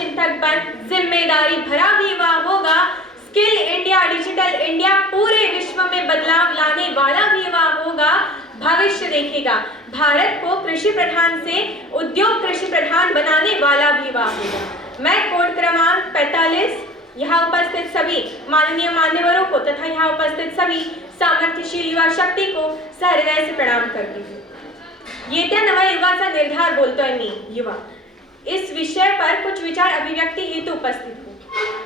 चिंतक बन जिम्मेदारी भरा भी युवा होगा। स्किल इंडिया, डिजिटल इंडिया पूरे विश्व में बदलाव लाने वाला भी युवा होगा। भविष्य देखेगा भारत को कृषि प्रधान से उद्योग कृषि प्रधान बनाने वाला भी युवा होगा। मैं कोड क्रमांक 45 यहाँ उपस्थित सभी माननीय मान्यवरों को तथा यहाँ उपस्थित सभी सामर्थ्यशील युवा शक्ती को सहृदय से प्रणाम करती हूँ। येत्या नवा युगाचा निर्धार बोलतोय मी युवा, इस विषय पर कुछ विचार अभिव्यक्ति हेतु उपस्थित हूँ।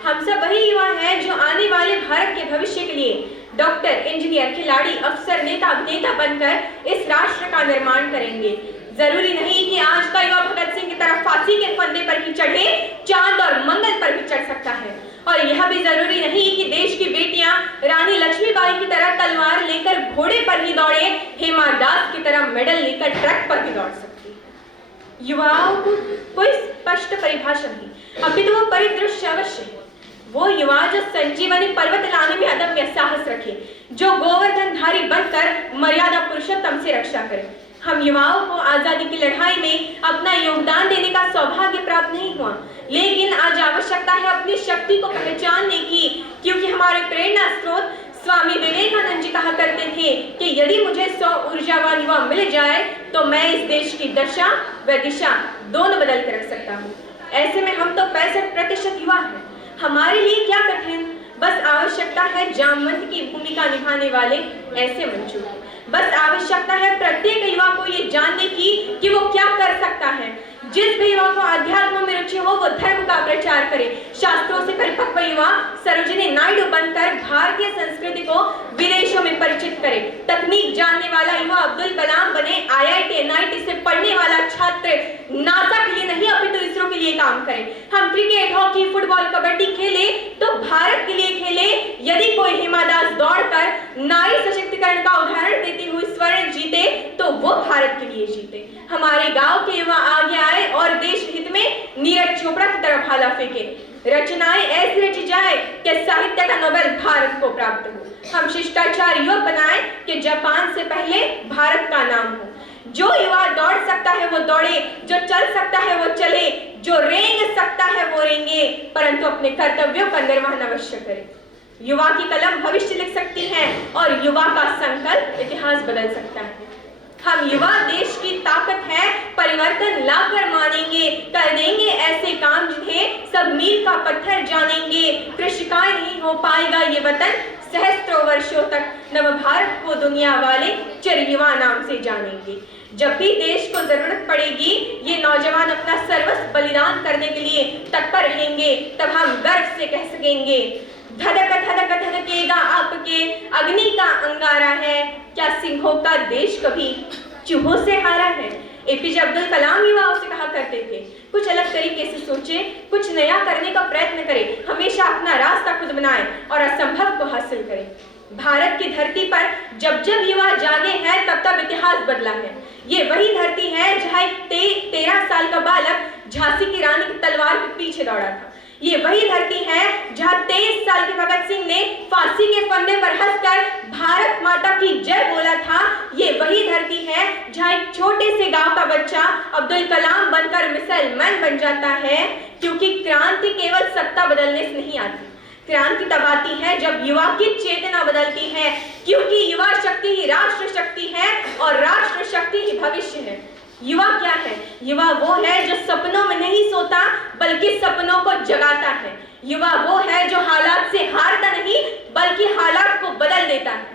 हम सब वही युवा हैं जो आने वाले भारत के भविष्य के लिए डॉक्टर, इंजीनियर, खिलाड़ी, अफसर, नेता, अभिनेता बनकर इस राष्ट्र का निर्माण करेंगे। जरूरी नहीं कि आज का युवा भगत सिंह की तरह फांसी के फंदे पर ही चढ़े, चांद और मंगल पर भी चढ़ सकता है। और यह भी जरूरी नहीं कि देश की बेटियां रानी लक्ष्मीबाई की तरह तलवार लेकर घोड़े पर ही दौड़े, हेमा दास की तरह मेडल लेकर ट्रक पर भी दौड़ सकती है। युवाओं को कोई स्पष्ट परिभाषा नहीं, अपितु वो परिदृश्य अवश्य है। वो युवा जो संजीवनी पर्वत लाने में अदम्य साहस रखे, जो गोवर्धनधारी बनकर मर्यादा पुरुषोत्तम से रक्षा करे। हम युवाओं को आजादी की लड़ाई में अपना योगदान देने का सौभाग्य प्राप्त नहीं हुआ, लेकिन आज आवश्यकता है अपनी शक्ति को पहचानने की, क्योंकि हमारे प्रेरणा स्रोत स्वामी विवेकानंद जी कहा करते थे कि यदि मुझे 100 ऊर्जावान युवा मिल जाए तो मैं इस देश की दशा व दिशा दोनों बदल कर रख सकता हूँ। ऐसे में हम तो 65% युवा हैं। हमारे लिए क्या कठिन, बस आवश्यकता है जामवंत की भूमिका निभाने वाले ऐसे मंचों की। बस आवश्यकता है प्रत्येक युवा को ये जानने की कि वो क्या कर सकता है। जिस भी युवा को अध्यात्म में रुचि हो वो धर्म का प्रचार करे, शास्त्रों से परिपक्व युवा सरोजिनी नायडू बनकर भारतीय संस्कृति को विदेशों में परिचित करे। तकनीक जानने वाला युवा अब्दुल कलाम बने, IIT NIT से पढ़ने वाला छात्र नासा के लिए नहीं अपितु इसरो के लिए काम करे। हम क्रिकेट, हॉकी, फुटबॉल, कबड्डी खेले तो भारत के लिए खेले। यदि कोई हेमा दास दौड़कर नारी सशक्तिकरण का उदाहरण देती हुई स्वर्ण जीते तो वो भारत के लिए जीते। हमारे गांव के युवा आगे आए और देश हित में नीरज चोपड़ा की तरफ भाला फेंके। रचनाएं ऐसी रची जाए कि साहित्य का नोबेल भारत को प्राप्त हो। हम शिष्टाचार युवक बनाए कि जापान से पहले भारत का नाम हो। जो युवा दौड़ सकता है वो दौड़े, जो चल सकता है वो चले, जो रेंग सकता है वो रेंगे, परंतु अपने कर्तव्यों का निर्वहन अवश्य करे। युवा की कलम भविष्य लिख सकती है और युवा का संकल्प इतिहास बदल सकता है। हम युवा देश की ताकत है, परिवर्तन लाकर मानेंगे, कर देंगे ऐसे काम जिन्हें सब मील का पत्थर जानेंगे। कृषिकाय नहीं हो पाएगा ये वतन, सहस्त्रों वर्षों तक नव भारत को दुनिया वाले चिर युवा नाम से जानेंगे। जब भी देश को जरूरत पड़ेगी ये नौजवान अपना सर्वस्व बलिदान करने के लिए तत्पर रहेंगे, तब हम गर्व से कह सकेंगे धधक धधक धधकेगा आपके अग्नि का अंगारा है, क्या सिंहों का देश कभी चूहों से हारा है। APJ अब्दुल कलाम युवाओं से कहा करते थे कुछ अलग तरीके से सोचे, कुछ नया करने का प्रयत्न करें, हमेशा अपना रास्ता खुद बनाएं और असंभव को हासिल करें। भारत की धरती पर जब जब युवा जागे हैं तब तब इतिहास बदला है। ये वही धरती है जहाँ 13 साल का बालक झांसी की रानी की तलवार के पीछे दौड़ा था। ये वही धरती है जहाँ 23 साल के भगत सिंह ने फांसी के फंदे पर हंसकर भारत माता की जय बोला था। ये वही धरती है जहाँ एक छोटे से गांव का बच्चा अब्दुल कलाम बनकर मिसाइल मैन बन जाता है, क्योंकि क्रांति केवल सत्ता बदलने से नहीं आती। क्रांति तब आती है जब युवा की चेतना बदलती है, क्योंकि युवा शक्ति ही राष्ट्र शक्ति है और राष्ट्र शक्ति ही भविष्य है। युवा क्या है? युवा वो है जो सपनों में नहीं सोता बल्कि सपनों को जगाता है। युवा वो है जो हालात से हारता नहीं बल्कि हालात को बदल देता है।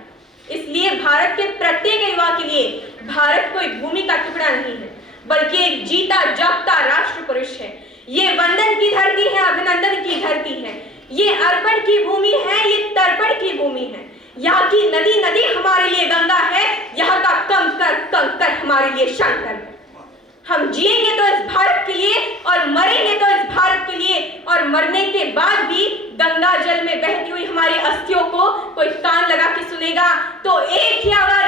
इसलिए भारत के प्रत्येक युवा के लिए भारत कोई भूमि का टुकड़ा नहीं है बल्कि एक जीता जागता राष्ट्र पुरुष है। ये वंदन की धरती है, अभिनंदन की धरती है, ये अर्पण की भूमि है, ये तर्पण की भूमि है। यहाँ की नदी नदी हमारे लिए गंगा है, यहाँ का कंकर हमारे लिए शंकर है। हम जिएंगे तो इस भारत के लिए और मरेंगे तो इस भारत के लिए, और मरने के बाद भी गंगा जल में बहती हुई हमारी अस्थियों को कोई कान लगा के सुनेगा तो एक ही आवाज